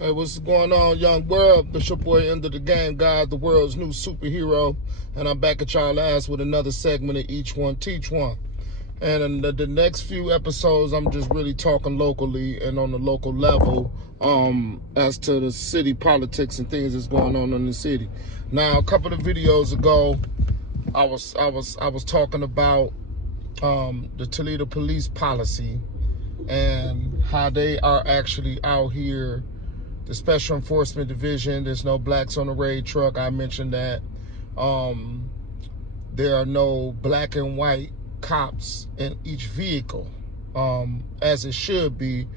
Hey, what's going on, young world? It's your boy, End of the Game God, the world's new superhero, and I'm back at y'all ass with another segment of Each One Teach One. And in the next few episodes, I'm just really talking locally and on the local level, as to the city politics and things that's going on in the city. Now, a couple of videos ago, I was talking about the Toledo police policy and how they are actually out here. The Special Enforcement Division, there's no blacks on the raid truck. I mentioned that. There are no black and white cops in each vehicle, as it should be.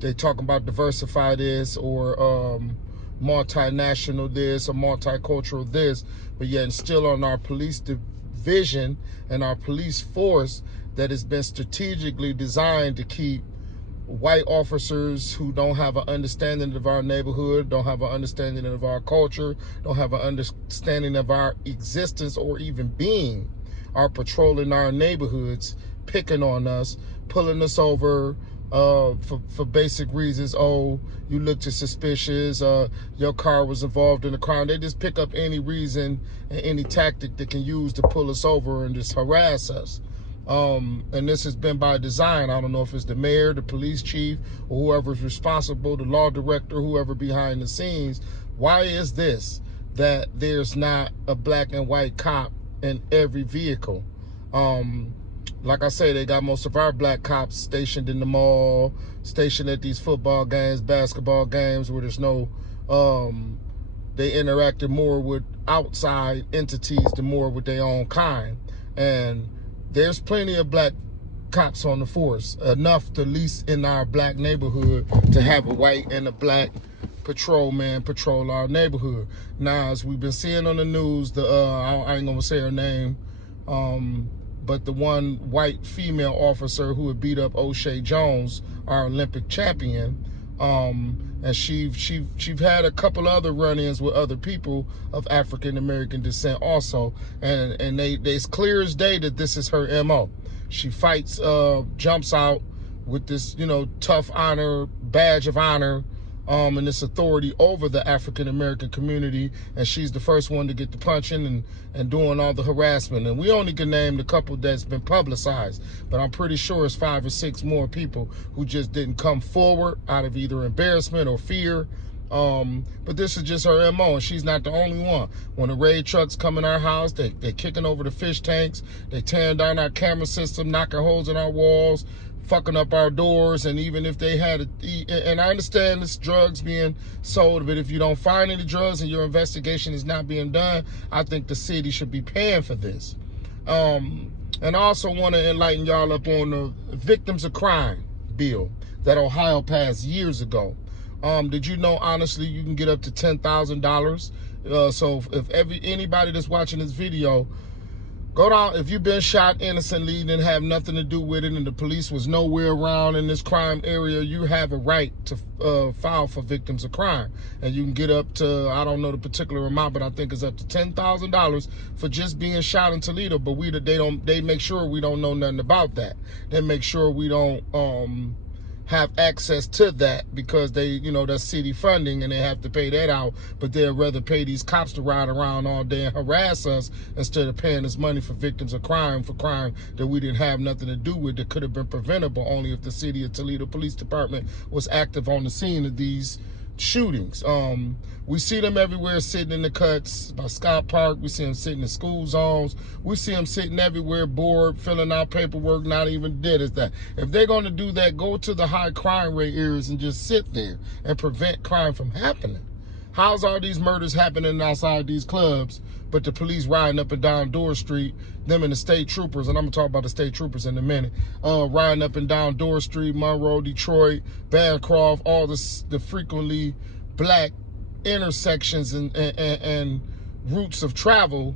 They talk about diversify this or multinational this or multicultural this, but yet still on our police division and our police force that has been strategically designed to keep white officers who don't have an understanding of our neighborhood, don't have an understanding of our culture, don't have an understanding of our existence or even being, are patrolling our neighborhoods, picking on us, pulling us over for basic reasons. Oh, you looked suspicious, your car was involved in a crime. They just pick up any reason and any tactic they can use to pull us over and just harass us. And this has been by design. I don't know if it's the mayor, the police chief, or whoever's responsible, the law director, whoever behind the scenes. Why is this that there's not a black and white cop in every vehicle? Like I say, they got most of our black cops stationed in the mall, stationed at these football games, basketball games where there's no, they interacted more with outside entities than more with their own kind. And there's plenty of black cops on the force, enough to, at least in our black neighborhood, to have a white and a black patrolman patrol our neighborhood. Now, as we've been seeing on the news, I ain't gonna say her name, but the one white female officer who had beat up O'Shea Jones, our Olympic champion, and she've had a couple other run-ins with other people of African American descent also, and it's clear as day that this is her MO. She fights, jumps out with this, tough honor, badge of honor, and this authority over the African American community, and she's the first one to get the punching and doing all the harassment. And we only can name the couple that's been publicized, but I'm pretty sure it's 5 or 6 more people who just didn't come forward out of either embarrassment or fear. But this is just her MO, and she's not the only one. When the raid trucks come in our house, they kicking over the fish tanks, they tearing down our camera system, knocking holes in our walls, fucking up our doors. And even if they had and I understand this drugs being sold, but if you don't find any drugs and your investigation is not being done, I think the city should be paying for this. And I also want to enlighten y'all up on the victims of crime bill that Ohio passed years ago. Did you know, honestly, you can get up to $10,000? So if anybody that's watching this video, go down, if you've been shot innocently and didn't have nothing to do with it and the police was nowhere around in this crime area, you have a right to file for victims of crime. And you can get up to, I don't know the particular amount, but I think it's up to $10,000 for just being shot in Toledo. But they make sure we don't know nothing about that. They make sure we don't have access to that, because that's city funding and they have to pay that out. But they'd rather pay these cops to ride around all day and harass us instead of paying us money for victims of crime, for crime that we didn't have nothing to do with, that could have been preventable only if the city of Toledo Police Department was active on the scene of these shootings. We see them everywhere, sitting in the cuts by Scott Park. We see them sitting in school zones. We see them sitting everywhere, bored, filling out paperwork, not even dead as that. If they're going to do that, go to the high crime rate areas and just sit there and prevent crime from happening. How's all these murders happening outside these clubs, but the police riding up and down Dorr Street, them and the state troopers, and I'm going to talk about the state troopers in a minute, riding up and down Dorr Street, Monroe, Detroit, Bancroft, all the frequently black intersections and routes of travel,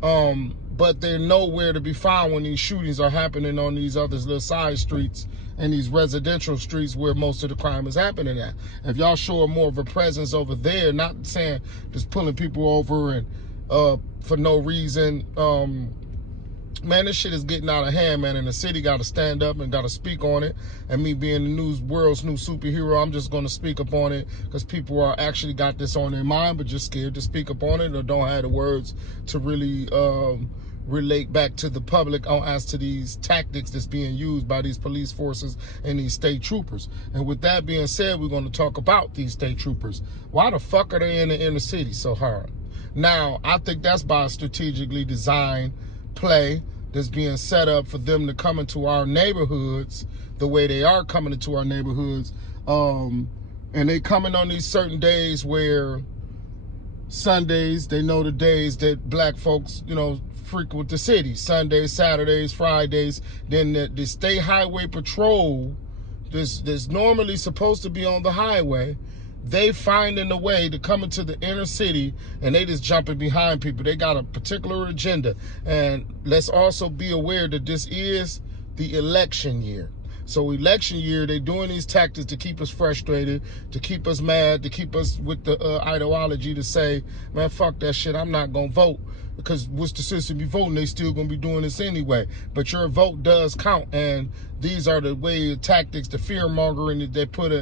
but they're nowhere to be found when these shootings are happening on these other little side streets and these residential streets where most of the crime is happening at. If y'all show more of a presence over there, not saying just pulling people over and for no reason, man, this shit is getting out of hand, man, and the city got to stand up and got to speak on it. And me being the world's new superhero, I'm just going to speak up on it because people are actually got this on their mind, but just scared to speak up on it or don't have the words to really relate back to the public as to these tactics that's being used by these police forces and these state troopers. And with that being said, we're going to talk about these state troopers. Why the fuck are they in the inner city so hard? Now, I think that's by a strategically designed play that's being set up for them to come into our neighborhoods the way they are coming into our neighborhoods. And they coming on these certain days where Sundays, they know the days that black folks, you know, frequent the city. Sundays, Saturdays, Fridays. Then the state highway patrol that's normally supposed to be on the highway, they finding a way to come into the inner city and they just jumping behind people. They got a particular agenda. And let's also be aware that this is the election year. So election year, they're doing these tactics to keep us frustrated, to keep us mad, to keep us with the ideology to say, man, fuck that shit, I'm not going to vote. Because what's the system be voting? They still going to be doing this anyway. But your vote does count. And these are the way of tactics, the fear mongering that they put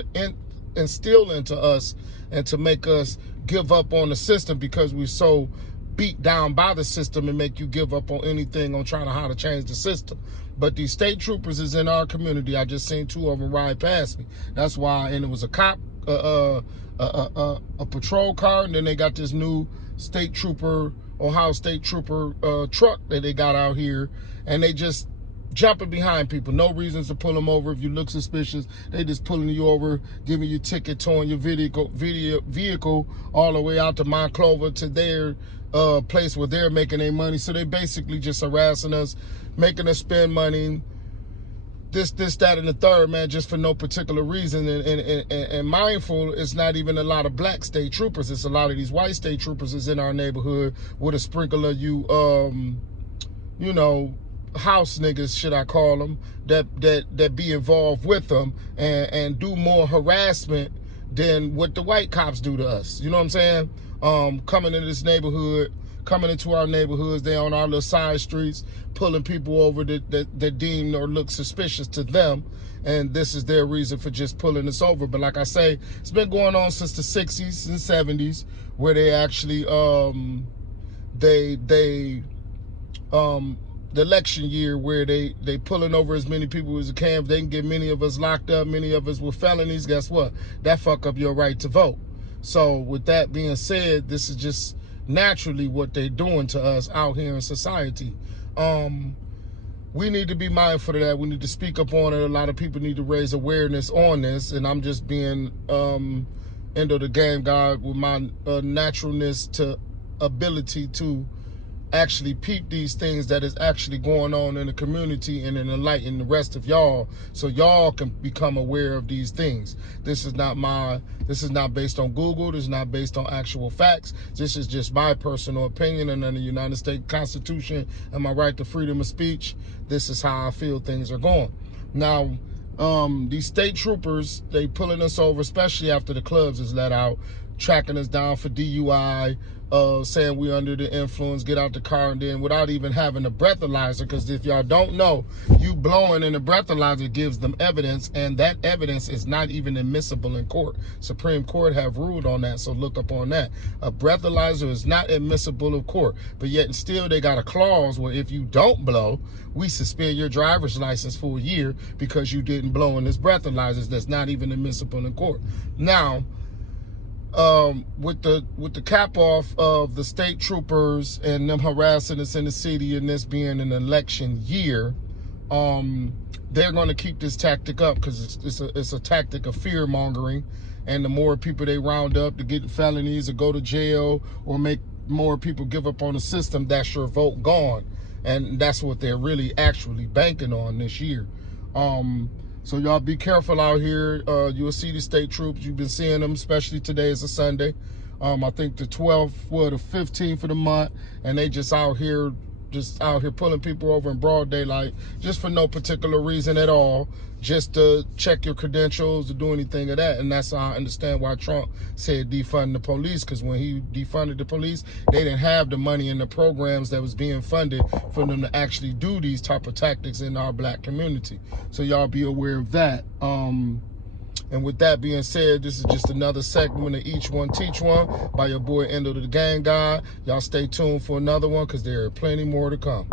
instill into us and to make us give up on the system because we're so beat down by the system and make you give up on anything on trying to how to change the system. But these state troopers is in our community. I just seen 2 of them ride past me. That's why, and it was a cop, a patrol car, and then they got this new state trooper, Ohio State Trooper truck that they got out here, and they just jumping behind people. No reasons to pull them over. If you look suspicious, they just pulling you over, giving you ticket, towing your vehicle all the way out to Monclova to their place where they're making their money. So they basically just harassing us, making us spend money, this, that, and the third, man, just for no particular reason. And mindful, it's not even a lot of black state troopers. It's a lot of these white state troopers is in our neighborhood with a sprinkle of you, you know, house niggas, should I call them, that be involved with them and do more harassment than what the white cops do to us. You know what I'm saying? Coming into this neighborhood, coming into our neighborhoods, they on our little side streets, pulling people over that deem or look suspicious to them. And this is their reason for just pulling us over. But like I say, it's been going on since the 60s and 70s, where they actually, the election year where they pulling over as many people as they can. If they can get many of us locked up, many of us with felonies, guess what? That fuck up your right to vote. So with that being said, this is just naturally what they're doing to us out here in society. We need to be mindful of that. We need to speak up on it. A lot of people need to raise awareness on this. And I'm just being end of the game guy with my naturalness to ability to actually peep these things that is actually going on in the community and enlighten the rest of y'all so y'all can become aware of these things. This is not based on Google. This is not based on actual facts. This is just my personal opinion, and under the United States Constitution and my right to freedom of speech, this is how I feel things are going. Now, these state troopers, they pulling us over, especially after the clubs is let out, tracking us down for DUI, saying we under the influence, get out the car, and then without even having a breathalyzer, because if y'all don't know, you blowing in a breathalyzer gives them evidence, and that evidence is not even admissible in court. Supreme Court have ruled on that, so look up on that. A breathalyzer is not admissible in court, but yet and still they got a clause where if you don't blow, we suspend your driver's license for a year because you didn't blow in this breathalyzer that's not even admissible in court. Now, with the cap off of the state troopers and them harassing us in the city and this being an election year, they're going to keep this tactic up because it's a tactic of fear mongering. And the more people they round up to get felonies or go to jail or make more people give up on the system, that's your vote gone. And that's what they're really actually banking on this year. So y'all be careful out here. You will see the state troops. You've been seeing them, especially today is a Sunday. I think the 12th or the 15th of the month, and they just out here just out here pulling people over in broad daylight, just for no particular reason at all, just to check your credentials or do anything of that. And that's how I understand why Trump said defund the police, because when he defunded the police, they didn't have the money in the programs that was being funded for them to actually do these type of tactics in our black community. So y'all be aware of that. And with that being said, this is just another segment of Each One Teach One by your boy Endo the Gang Guy. Y'all stay tuned for another one, because there are plenty more to come.